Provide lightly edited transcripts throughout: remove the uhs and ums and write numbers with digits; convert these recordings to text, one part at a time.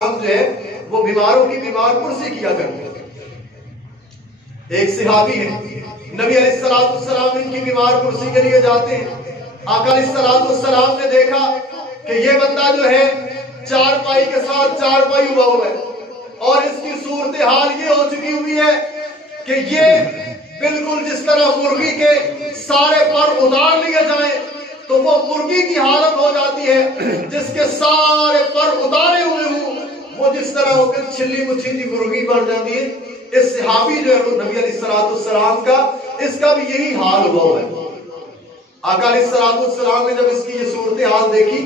ہم جو ہے وہ بیماروں کی بیمار پرسی کیا کرتے ہیں. ایک صحابی ہیں، نبی علیہ السلام ان کی بیمار پرسی کے لیے جاتے ہیں. آقا علیہ السلام نے دیکھا کہ یہ بندہ جو ہے چارپائی کے ساتھ چارپائی ہوا ہوا ہے اور اس کی صورتحال یہ ہو چکی ہوئی ہے کہ یہ بالکل جس طرح مرغی کے سارے پر اتار لیے جائیں تو وہ مرغی کی حالت ہو جاتی ہے جس کے سارے پر اتارے ہوئے ہوں، وہ جس طرح ہو کر چھلی مچھلی مرغی بن جاتی ہے. اس صحابی جو ہے نبی علیہ السلام کا اس کا بھی یہی حال ہوا ہے. آقا علیہ السلام نے جب اس کی یہ صورتحال دیکھی،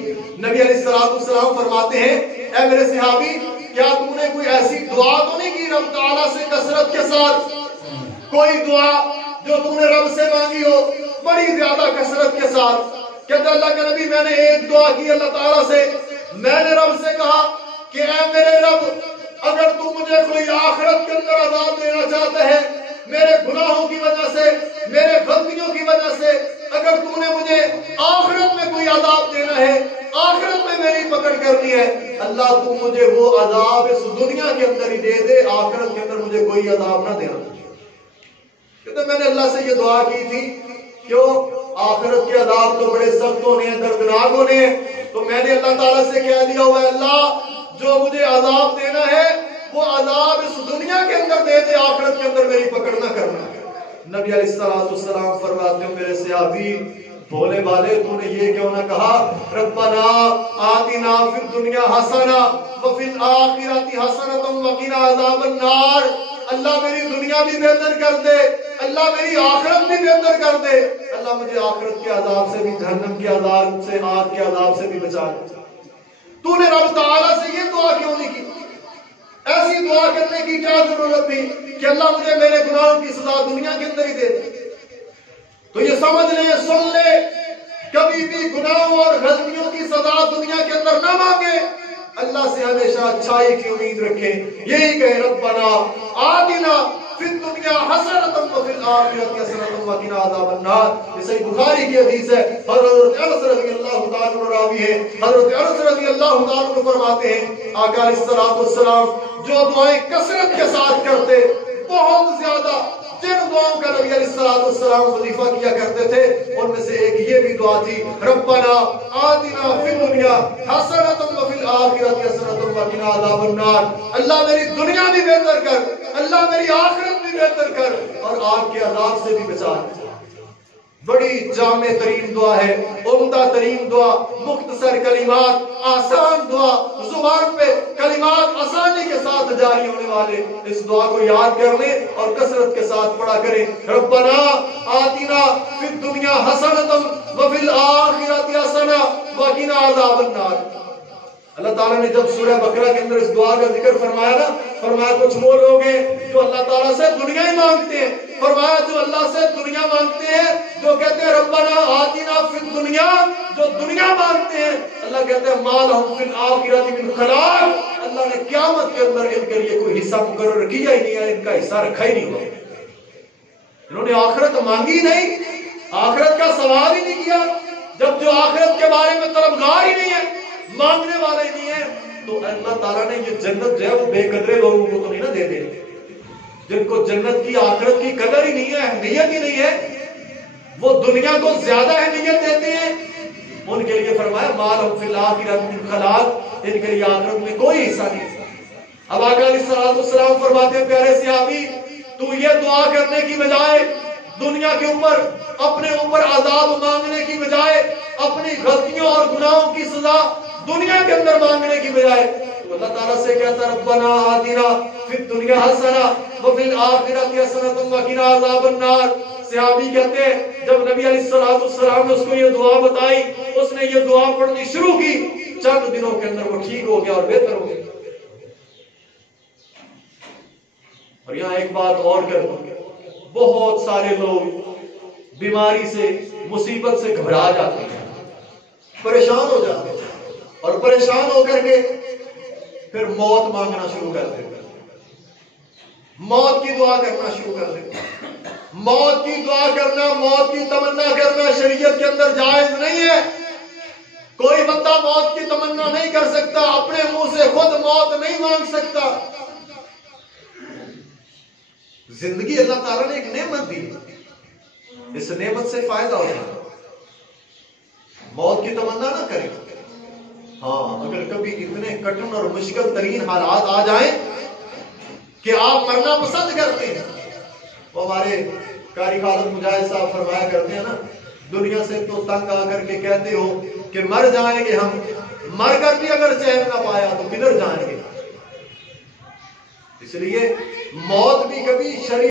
نبی علیہ السلام فرماتے ہیں اے میرے صحابی، کیا تم نے کوئی ایسی دعا تو نہیں کی رب تعالیٰ سے کثرت کے ساتھ؟ کوئی دعا جو تم نے رب سے مانگی ہو بڑی زیادہ کثرت کے ساتھ؟ کہتے اللہ کے نبی میں نے ایک دعا کی اللہ تعالیٰ سے، میں نے رب سے کہا کہ اے میرے رب، اگر تم مجھے کوئی آخرت کے اندر عذاب دینا چاہتے ہیں میرے گناہوں کی وجہ سے، میرے غلطیوں کی وجہ سے، اگر تم نے مجھے آخرت میں کوئی عذاب دینا ہے، آخرت میں میری پکڑ کرنی ہے، اللہ تم مجھے وہ عذاب اس دنیا کے اندر ہی دے دے، آخرت کے اندر مجھے کوئی عذاب نہ دینا. کہتے میں نے اللہ سے یہ دعا کی تھی، کیوں؟ آخرت کے عذاب تو بڑے سخت ہونے ہیں، دردناک ہونے ہیں، تو میں نے اللہ تعالیٰ سے کہہ دیا ہوا ہے اللہ جو مجھے عذاب دینا ہے وہ عذاب اس دنیا کے اندر دے دے، آخرت کے اندر میری پکڑ نہ کرنا. نبی علیہ السلام فرماتے ہیں میرے صحابی بھولے والے، تو نے یہ کیوں نہ کہا ربنا آتنا فی الدنیا حسنہ وفی الآخرۃ حسنۃ وقنا عذاب النار. اللہ میری دنیا بھی بہتر کر دے، اللہ میری آخرت بھی بہتر کر دے، اللہ مجھے آخرت کے عذاب سے بھی، جہنم کے عذاب سے، آگ کے عذاب سے بھی بچا لے. تو نے رب تعالیٰ سے یہ دعا کیوں نہیں کی؟ ایسی دعا کرنے کی کیا ضرورت تھی کہ اللہ مجھے میرے گناہوں کی سزا دنیا کے اندر ہی دے دے؟ تو یہ سمجھ لیں، سن لے، کبھی بھی گناہوں اور غلطیوں کی سزا دنیا کے اندر نہ مانگے، اللہ سے ہمیشہ اچھائی کی امید رکھیں. یہی کہے ربنا آتنا فی الدنیا حسنۃ وفی الآخرۃ حسنۃ وقنا عذاب النار. یہ صحیح بخاری کی حدیث ہے. حضرت انس رضی اللہ تعالیٰ عنہ راوی ہے. حضرت انس رضی اللہ تعالیٰ عنہ فرماتے ہیں آقا علیہ السلام جو دعائیں کثرت کے ساتھ کرتے، بہت زیادہ جن دعاؤں کا نبی علیہ السلام وظیفہ کیا کرتے تھے ان میں سے ایک یہ بھی دعا تھی ربنا آتنا فی الدنیا حسنۃ وفی الآخرۃ حسنۃ وقنا عذاب النار. اللہ میری دنیا بھی بہتر کر، اللہ میری آخرت بھی بہتر کر اور آگ کے عذاب سے بھی بچا. بڑی جامع ترین دعا ہے، عمدہ ترین دعا، مختصر کلمات، آسان دعا، زبان پہ کلمات آسانی کے ساتھ جاری ہونے والے. اس دعا کو یاد کر لیں اور کثرت کے ساتھ پڑھا کریں. ربنا آتنا فی الدنیا حسنۃ وفی الآخرۃ حسنۃ وقنا عذاب النار. اللہ تعالیٰ نے جب سورہ بقرہ کے اندر اس دعا کا ذکر فرمایا نا، فرمایا کچھ وہ لوگ ہیں جو اللہ تعالیٰ سے دنیا ہی مانگتے ہیں. فرمایا جو اللہ سے دنیا مانگتے ہیں، جو کہتے ہیں ربنا آتنا فی الدنیا، جو دنیا مانگتے ہیں، اللہ کہتے ہیں ما لہم فی الآخرۃ من خلاق. اللہ نے قیامت کے اندر ان کے لیے کوئی حصہ مقرر کیا ہی نہیں ہے، ان کا حصہ رکھا ہی نہیں ہوا. انہوں نے آخرت مانگی نہیں، آخرت کا سوال ہی نہیں کیا. جب جو آخرت کے بارے میں طلبگار ہی نہیں ہے، مانگنے والے نہیں ہیں، تو اللہ تعالیٰ نے یہ جنت جو ہے وہ بے قدرے لوگوں کو تو نہیں نہ دے دے. جن کو جنت کی، آخرت کی قدر ہی نہیں ہے، اہمیت ہی نہیں ہے، وہ دنیا کو زیادہ اہمیت دیتے ہیں، ان کے لیے فرمایا ما لہم فی الآخرۃ من خلاق، ان کے لیے آخرت میں کوئی حصہ نہیں. اب آقا علیہ السلام فرماتے ہیں پیارے صحابی تو یہ دعا کرنے کی بجائے، دنیا کے اوپر اپنے اوپر عذاب مانگنے کی بجائے، اپنی غلطیوں اور گناہوں کی سزا دنیا کے اندر مانگنے کی بجائے تو اللہ تعالیٰ سے کہتا ربنا آتنا فی الدنیا حسنہ وفی الآخرۃ حسنۃ وقنا عذاب النار. صحابی کہتے ہیں جب نبی علیہ السلام نے اس کو یہ دعا بتائی، اس نے یہ دعا پڑھنی شروع کی، چند دنوں کے اندر وہ ٹھیک ہو گیا اور بہتر ہو گیا. اور یہاں ایک بات اور کر دوں، بہت سارے لوگ بیماری سے، مصیبت سے گھبرا جاتے ہیں، پریشان ہو جاتے ہیں اور پریشان ہو کر کے پھر موت مانگنا شروع کر دیتے ہیں، موت کی دعا کرنا شروع کر دیتے ہیں. موت کی دعا کرنا، موت کی تمنا کرنا شریعت کے اندر جائز نہیں ہے. کوئی بندہ موت کی تمنا نہیں کر سکتا، اپنے منہ سے خود موت نہیں مانگ سکتا۔ زندگی اللہ تعالیٰ نے ایک نعمت دی، اس نعمت سے فائدہ ہوتا ہے۔ موت کی تمنا نہ کریں۔ ہاں، اگر کبھی اتنے کٹن اور مشکل ترین حالات آ جائیں کہ آپ مرنا پسند کرتے ہیں، وہ ہمارے قاری خالد مجاہد صاحب فرمایا کرتے ہیں نا، دنیا سے تو تنگ آ کر کے کہتے ہو کہ مر جائیں گے ہم، مر کر بھی اگر چین نہ پایا تو کدھر جائیں گے؟ اس لیے موت بھی کبھی شریعت